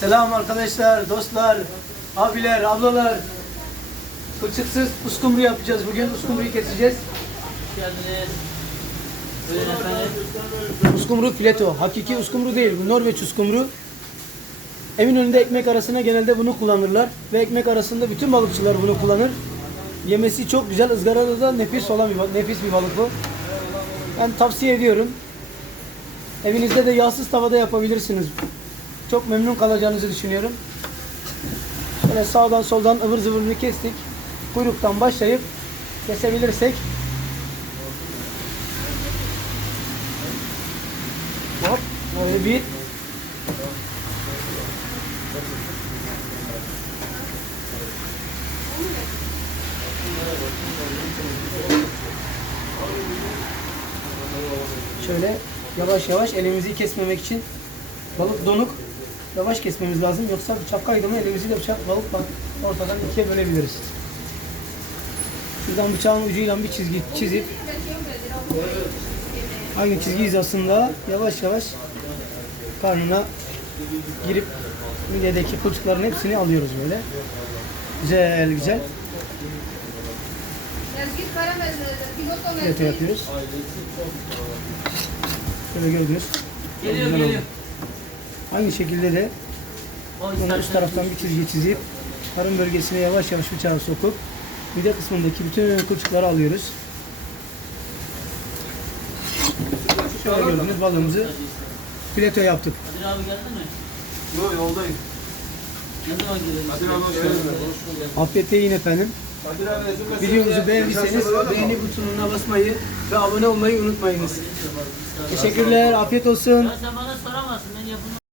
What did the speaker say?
Selam arkadaşlar, dostlar, abiler, ablalar. Kılçıksız uskumru yapacağız bugün. Uskumruyu keseceğiz. Hoş geldiniz. Buyurun efendim. Uskumru fileto. Hakiki uskumru değil. Bu Norveç uskumru. Evin önünde ekmek arasına genelde bunu kullanırlar. Ve ekmek arasında bütün balıkçılar bunu kullanır. Yemesi çok güzel. ızgarada da nefis olan bir, nefis bir balık bu. Ben tavsiye ediyorum. Evinizde de yağsız tavada yapabilirsiniz. Çok memnun kalacağınızı düşünüyorum. Şöyle sağdan soldan ıvır zıvırını kestik. Kuyruktan başlayıp kesebilirsek Hop, böyle bir Şöyle yavaş yavaş elimizi kesmemek için balık donuk yavaş kesmemiz lazım yoksa bıçak kaydı mı elimizi de bıçak bak ortadan ikiye bölebiliriz. Şuradan bıçağın ucuyla bir çizgi çizip aynı çizgi hizasında yavaş yavaş karnına girip midedeki kılçıkların hepsini alıyoruz böyle. Güzel güzel fileto yapıyoruz. Şöyle gördünüz. Geliyor geliyor. Aynı şekilde de O Onu istersen üst taraftan bir çizgi çizip karın bölgesine yavaş yavaş bıçağı sokup mide kısmındaki bütün kılçıkları alıyoruz. Şöyle gördünüz balığımızı fileto yaptık. Kadir abi geldi mi? Yok yoldayım. Ne zaman geliyor? Kadir abi hoş geldin. Afiyette yiyin efendim. Kadir abi ezilmesin diye- Videomuzu beğendiyseniz beğeni butonuna basmayı ve abone olmayı unutmayınız. Teşekkürler, afiyet olsun. Ya sen bana soramazsın ben yapımı.